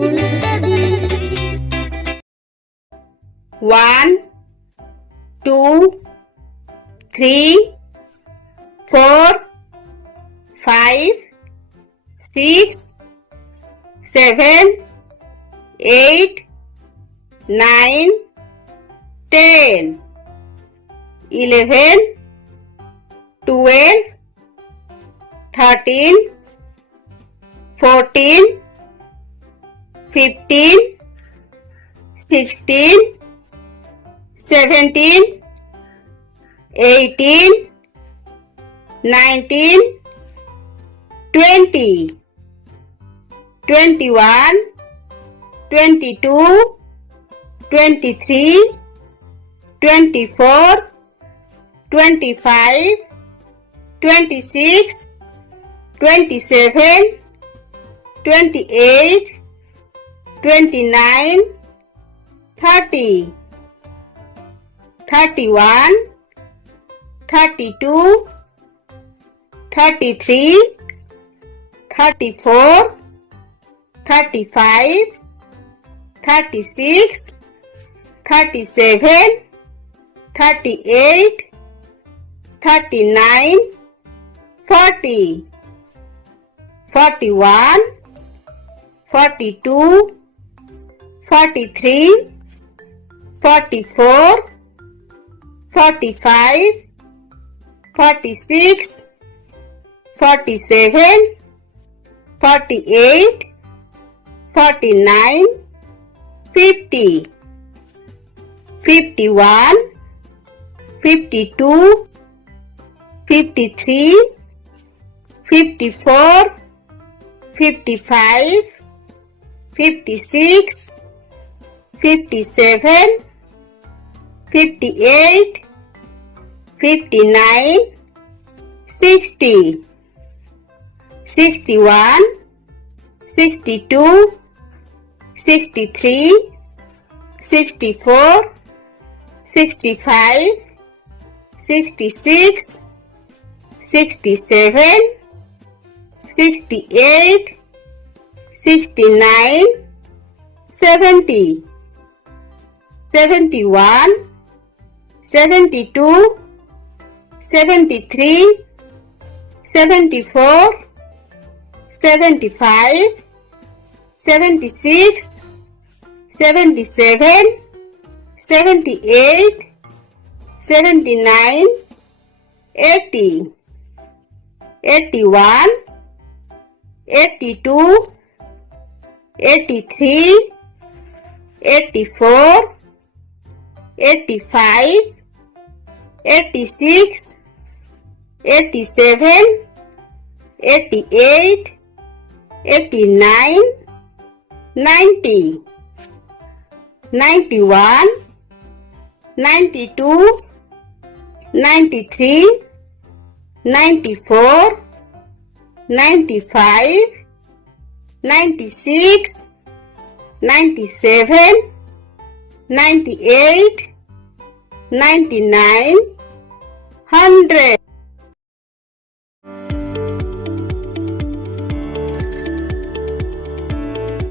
to study. 1, 2, 3, 4, 5, 6, 7, 8, 9, 10, 11, 12, 13, 14, 15, 16, 17, 18, 19, 20, 21, 22, 23, 24, 25, 26, 27, 28, 29, 30, 31, 32, 33, 34, 35, 36, 37, 38, 39, 40, 41, 42, 43, 44, 45, 46, 47, 48, 49, 50, 51, 52, 53, 54, 55, 56, 57, 58, 59, 60, 61, 62, 63, 64, 65, 66, 67, 68, 69, 70, 71, 72, 73, 74, 75, 76, 77, 78, 79, 80, 81, 82, 83, 84, 85, 86, 87, 88, 89, 90, 91, 92, 93, 94, 95, 96, 97, 98, 99, 100.